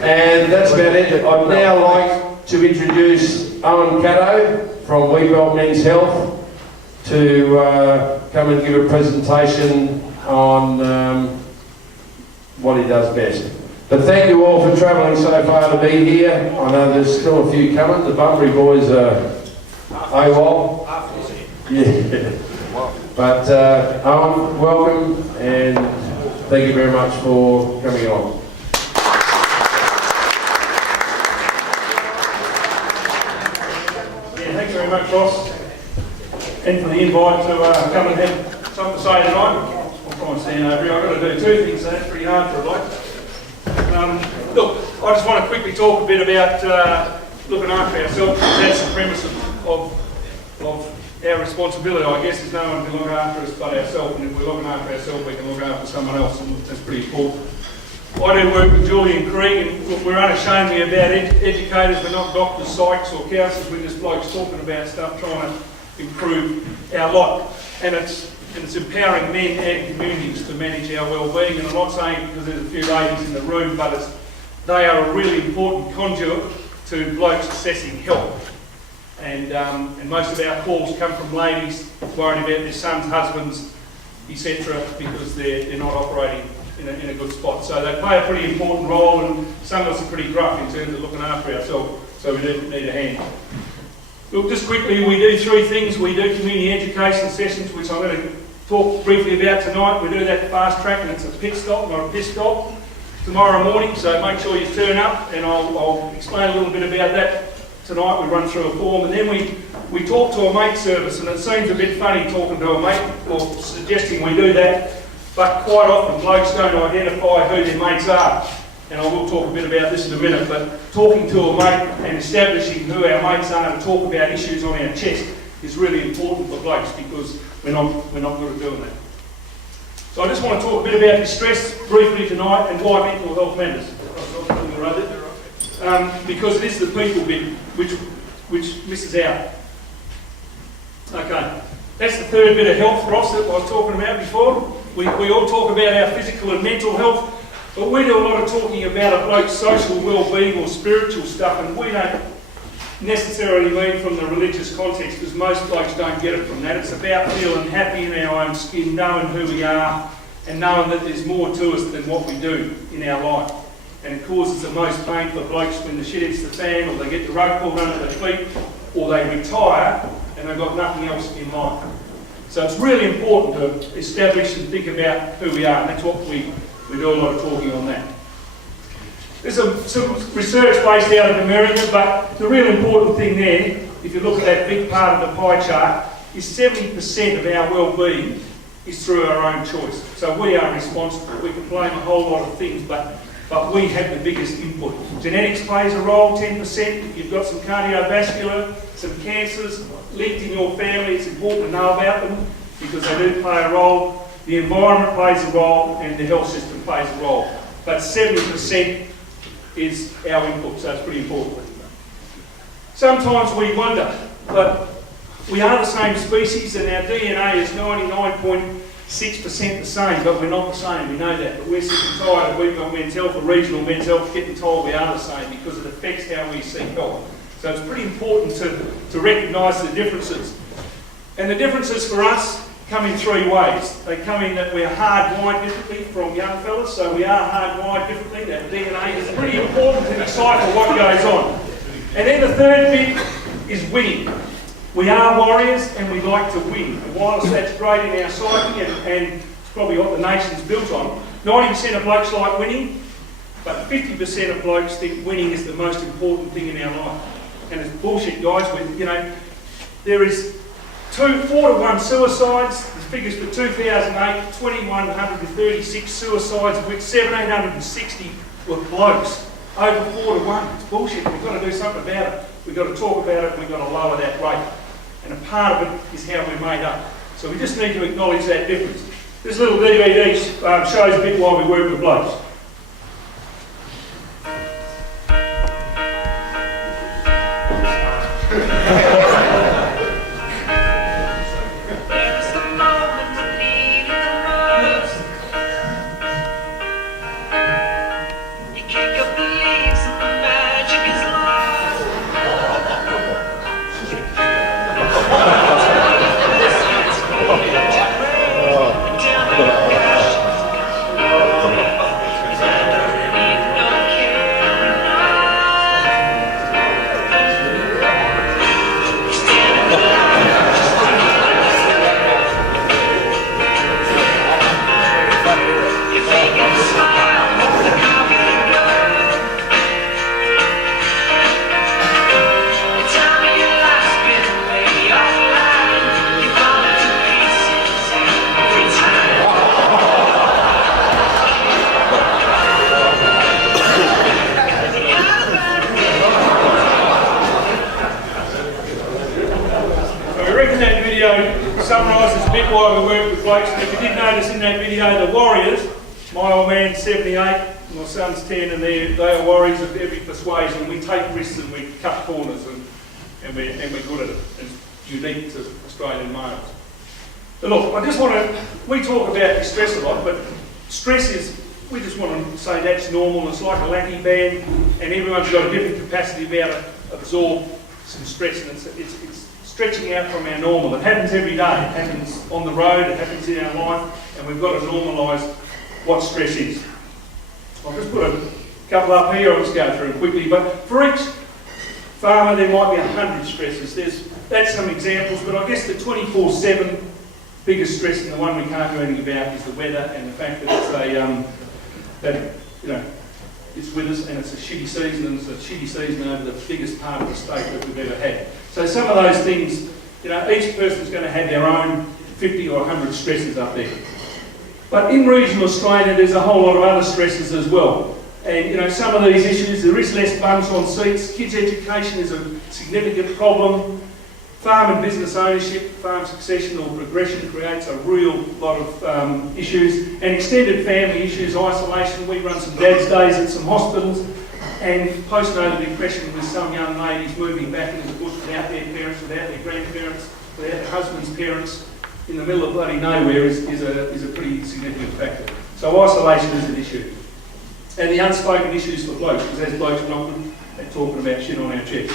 And that's about it. I'd now like to introduce Owen Caddo from Weebelt Men's Health to come and give a presentation on what he does best. But thank you all for travelling so far to be here. I know there's still a few coming. The Bunbury boys are AWOL. Yeah. But Owen, welcome, and thank you very much for coming on. Yeah, thanks very much, Ross, and for the invite to come and have something to say tonight. I'll try and stand over here. I've got to do two things, so that's pretty hard for a bloke. Look, I just want to quickly talk a bit about looking after ourselves, because that's the premise of our responsibility, I guess, is no one can look after us but ourselves, and if we're looking after ourselves, we can look after someone else, and that's pretty important. I do work with Julian Krieg, and look, we're unashamedly about educators. We're not doctors, psychs or counsellors. We're just blokes talking about stuff, trying to improve our lot. And it's empowering men and communities to manage our well-being. And I'm not saying because there's a few ladies in the room, but they are a really important conduit to blokes assessing health. And most of our calls come from ladies worried about their sons, husbands, etc., because they're not operating in a good spot. So they play a pretty important role, and some of us are pretty gruff in terms of looking after ourselves, so we do need a hand. Look, just quickly, we do three things. We do community education sessions, which I'm going to talk briefly about tonight. We do that fast track, and it's a pit stop, not a piss stop, tomorrow morning, so make sure you turn up, and I'll explain a little bit about that tonight. We run through a form, and then we talk to a mate service, and it seems a bit funny talking to a mate or suggesting we do that, but quite often blokes don't identify who their mates are, and I will talk a bit about this in a minute, but talking to a mate and establishing who our mates are and talk about issues on our chest is really important for blokes, because we're not good at doing that. So I just want to talk a bit about distress briefly tonight and why mental health matters. Because it is the people bit which misses out. Okay, that's the third bit of health, Ross, that I was talking about before. We all talk about our physical and mental health, but we do a lot of talking about a bloke's social well-being or spiritual stuff, and we don't necessarily mean from the religious context, because most blokes don't get it from that. It's about feeling happy in our own skin, knowing who we are, and knowing that there's more to us than what we do in our life. And it causes the most pain for blokes when the shit hits the fan, or they get the rug pulled under their feet, or they retire and they've got nothing else in life. So it's really important to establish and think about who we are, and that's what we do a lot of talking on that. There's some research based out of America, but the real important thing there, if you look at that big part of the pie chart, is 70% of our well-being is through our own choice. So we are responsible. We can blame a whole lot of things, but we have the biggest input. Genetics plays a role, 10%. If you've got some cardiovascular, some cancers linked in your family, it's important to know about them, because they do play a role. The environment plays a role, and the health system plays a role. But 70% is our input, so it's pretty important. Sometimes we wonder, but we are the same species, and our DNA is 99.6% the same, but we're not the same, we know that. But we're sick and tired of Weebelt Men's Health or regional men's health getting told we are the same, because it affects how we seek help. So it's pretty important to recognise the differences. And the differences for us come in three ways. They come in that we're hardwired differently from young fellas, so we are hardwired differently. That DNA is pretty important to decipher what goes on. And then the third bit is winning. We are warriors and we like to win. And whilst that's great in our psyche, and it's probably what the nation's built on, 90% of blokes like winning, but 50% of blokes think winning is the most important thing in our life. And it's bullshit, guys. There is 4 to 1 suicides. The figures for 2008, 2,136 suicides, of which 1,760 were blokes. Over 4 to 1. It's bullshit. We've got to do something about it. We've got to talk about it, and we've got to lower that rate. And a part of it is how we're made up. So we just need to acknowledge that difference. This little DVD shows a bit why we work with blokes. bit why we work with blokes. And if you did notice in that video, the Warriors, my old man's 78, my son's 10, and they are warriors of every persuasion. We take risks and we cut corners, and we're good at it. It's unique to Australian males. But look, I just want to, we talk about distress a lot, but stress is, we just want to say that's normal. It's like a lackey band, and everyone's got a different capacity to be able to absorb some stress, and it's stretching out from our normal. It happens every day. It happens on the road, it happens in our life, and we've got to normalise what stress is. I'll just put a couple up here, I'll just go through them quickly, but for each farmer there might be 100 stresses. That's some examples, but I guess the 24/7 biggest stress, and the one we can't do anything about, is the weather and the fact that it's with us, and it's a shitty season, and it's a shitty season over the biggest part of the state that we've ever had. So some of those things, each person's going to have their own 50 or 100 stresses up there. But in regional Australia, there's a whole lot of other stresses as well. And some of these issues, there is less bums on seats. Kids' education is a significant problem. Farm and business ownership, farm succession or progression creates a real lot of issues. And extended family issues, isolation. We run some dad's days at some hospitals, and postnatal depression with some young ladies moving back into the bush without their parents, without their grandparents, without their husband's parents, in the middle of bloody nowhere is a pretty significant factor. So isolation is an issue. And the unspoken issues for blokes, because as blokes are not good at talking about shit on our chest.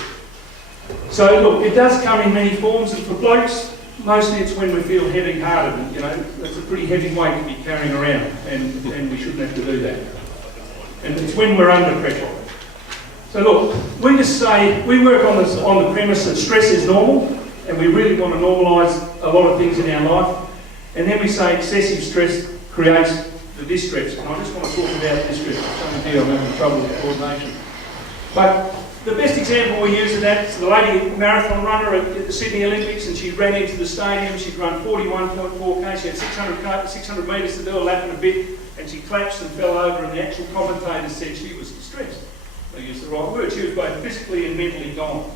So look, it does come in many forms, and for blokes, mostly it's when we feel heavy-hearted, and it's a pretty heavy weight to be carrying around, and we shouldn't have to do that. And it's when we're under pressure. So look, we just say, we work on the premise that stress is normal, and we really want to normalise a lot of things in our life, and then we say excessive stress creates the distress, and I just want to talk about distress. Some of you I'm having trouble with coordination. But the best example we use of that is the lady marathon runner at the Sydney Olympics, and she ran into the stadium. She'd run 41.4k, she had 600 metres to do, a lap and a bit, and she collapsed and fell over, and the actual commentator said she was distressed. They used the right word. She was both physically and mentally gone.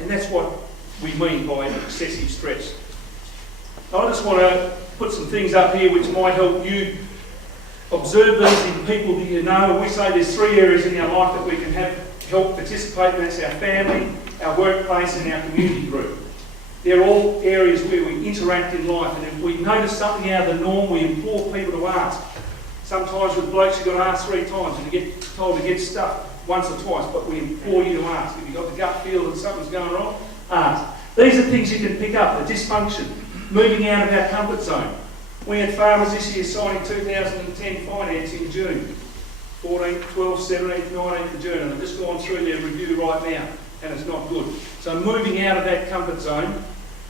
And that's what we mean by excessive stress. I just want to put some things up here which might help you observe these in people that you know. We say there's 3 areas in our life that we can help participate, and that's our family, our workplace, and our community group. They're all areas where we interact in life, and if we notice something out of the norm, we implore people to ask. Sometimes with blokes you've got to ask 3 times, and you get told to get stuck once or twice, but we implore you to ask. If you've got the gut feel that something's going wrong, ask. These are things you can pick up, the dysfunction, moving out of our comfort zone. We had farmers this year signing 2010 finance in June. 14th, 12th, 17th, 19th of June, and I've just gone through their review right now, and it's not good. So moving out of that comfort zone,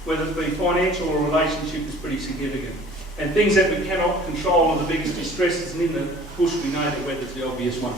whether it be financial or relationship, is pretty significant. And things that we cannot control are the biggest distresses, and in the bush we know that weather's the obvious one.